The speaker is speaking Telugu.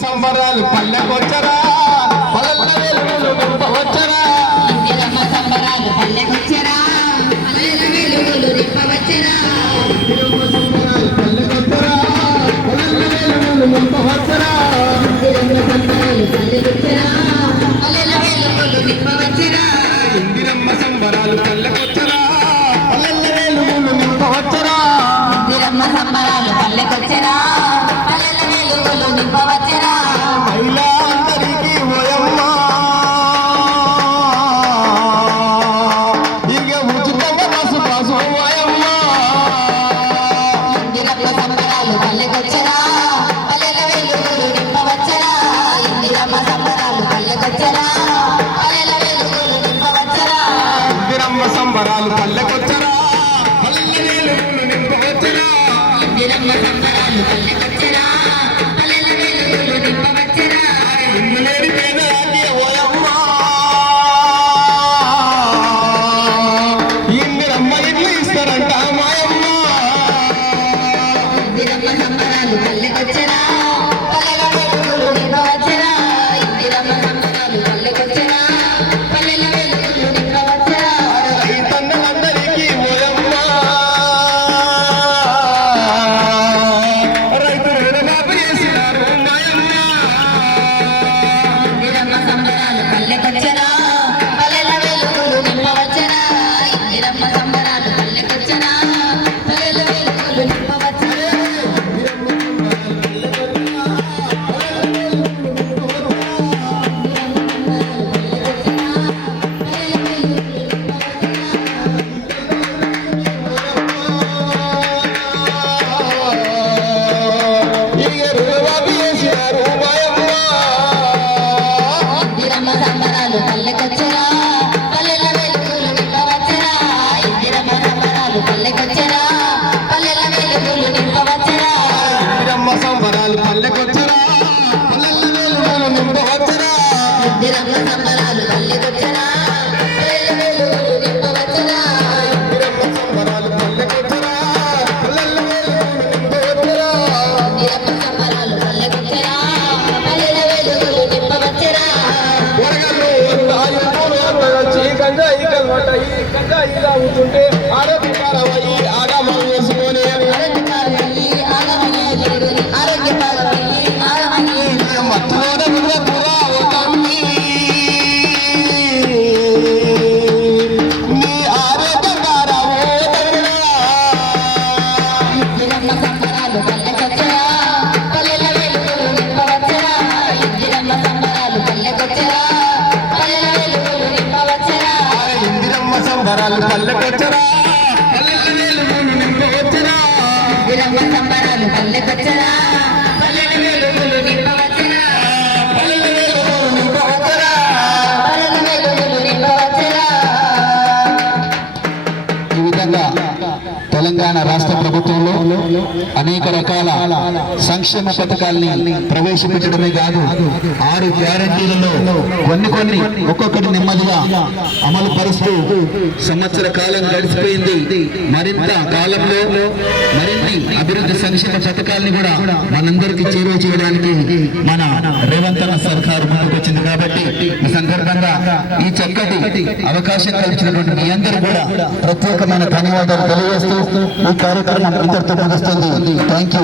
సంబరాలు పల్లెకొచ్చరా పల్లెల వెలుగులు నింపవచ్చరా ఇందిరమ్మ సంబరాలు పల్లెకొచ్చరా పల్లెల వెలుగులు నింపవచ్చరా ఇందిరమ్మ సంబరాలు పల్లెకొచ్చరా పల్లెల వెలుగులు నింపవచ్చరా ఇందిరమ్మ సంబరాలు పల్లెకొచ్చరా పల్లెల వెలుగులు నింపవచ్చరా ఇందిరమ్మ సంబరాలు పల్లెకొచ్చరా పల్లెల వెలుగులు నింపవచ్చరా ఇందిరమ్మ సంబరాలు పల్లెకొచ్చరా పల్లెల వెలుగులు నింపవచ్చరా మహిళా అందరికీ ఓయమ్మ ఇక ఉచితంగా బస్సు పాసు ఓయమ్మ ఇందిరమ్మ సంబరాలు పల్లెకొచ్చరా పల్లెల వెలుగులు నింపవచ్చరా ఇందిరమ్మ సంబరాలు పల్లెకొచ్చరా పల్లెల వెలుగులు నింపవచ్చరా ఇందిరమ్మ సంబరాలు పల్లెకొచ్చరా పల్లెల వెలుగులు నింపవచ్చరా ఇందిరమ్మ సంబరాలు పల్లెకొచ్చరా పల్లెల వెలుగులు నింపవచ్చరా ఇల్లు లేని పేదవాడికి ఓయమ్మ ఇందిరమ్మ ఇల్లు ఇస్తారంట మాయమ్మ ఇందిరమ్మ సంబరాలు పల్లెకొచ్చరా పల్లెల వెలుగులు నింపవచ్చరా ఇందిరమ్మ సంబరాలు పల్లెకొచ్చరా పల్లెల వెలుగులు నింపవచ్చరా రైతన్నలందరికీ ఓయమ్మ రైతులు రుణమాఫీ చేసినారు మాయమ్మ ఇందిరమ్మ సంబరాలు పల్లెకొచ్చరా పల్లెల వెలుగులు నింపవచ్చరా ఇందిరమ్మ సంబరాలు పల్లెకొచ్చరా పల్లెల వెలుగులు నింపవచ్చరా ఇక రుణమాఫీ చేసినారు మాయమ్మ ఇందిరమ్మ సంబరాలు పల్లెకొచ్చరా పల్లెల వెలుగులు నింపవచ్చరా ఇందిరమ్మ సంబరాలు పల్లెకొచ్చరా పల్లెల వెలుగులు నింపవచ్చరా ఇందిరమ్మ సంబరాలు పల్లెకొచ్చరా పల్లెల వెలుగులు నింపవచ్చరా ఇందిరమ్మ సంబరాలు పల్లెకొచ్చరా పల్లెల వెలుగులు నింపవచ్చరా ఇందిరమ్మ సంబరాలు పల్లెకొచ్చరా పల్లెల వెలుగులు నింపవచ్చరా ఇందిరమ్మ సంబరాలు పల్లెకొచ్చరా పల్లెల వెలుగులు నింపవచ్చరా వరగలు వచ్చి గంజాయి కలవట ఈ గంజాయి తాగుతుంటే ఆరోగ్యకరమయ్యి ఆగమం చేసుకొని ఆరోగ్యపరమయ్యి ఆగమయ్యేగిరి ఆరోగ్యపరమయ్యి ఆగమయ్యేగిరి మత్తులోనే నిద్రపురా ఓ తమ్మి నీ ఆరోగ్యకర ఓ తమ్మిడా ఇందిరమ్మ సంబరాలు పల్లెకొచ్చరా పల్లెల వెలుగులు నింపవచ్చరా ఇందిరమ్మ సంబరాలు పల్లెకొచ్చరా పల్లెల వెలుగులు నింపవచ్చరా ఇందిరమ్మ సంబరాలు పల్లెకొచ్చరా పల్లెల వెలుగులు నింపవచ్చరా ఇందిరమ్మ సంబరాలు పల్లెకొచ్చరా పల్లెల వెలుగులు నింపవచ్చరా పల్లెల వెలుగులు నింపవచ్చరా పల్లెల వెలుగులు నింపవచ్చరా ఈ విధంగా తెలంగాణ రాష్ట్ర ప్రభుత్వంలో అనేక రకాల సంక్షేమ పథకాల్ని ప్రవేశపెట్టడమే కాదు 6 గ్యారంటీలలో కొన్ని ఒక్కొక్కటి నెమ్మదిగా అమలు పరుస్తూ సంవత్సర కాలం గడిచిపోయింది. మరింత కాలంలో మరిన్ని అభివృద్ధి సంక్షేమ పథకాల్ని కూడా మనందరికీ చేరువ చేయడానికి మన రేవంత్ అన్న సర్కారు ముందుకొచ్చింది. కాబట్టి ఈ సందర్భంగా ఈ చక్కటి అవకాశం కల్పించినటువంటి మీ అందరూ కూడా ప్రత్యేకమైన ధన్యవాదాలు తెలియజేస్తూ ఈ కార్యక్రమం ఇంతటితో ముగుస్తుంది. Thank you.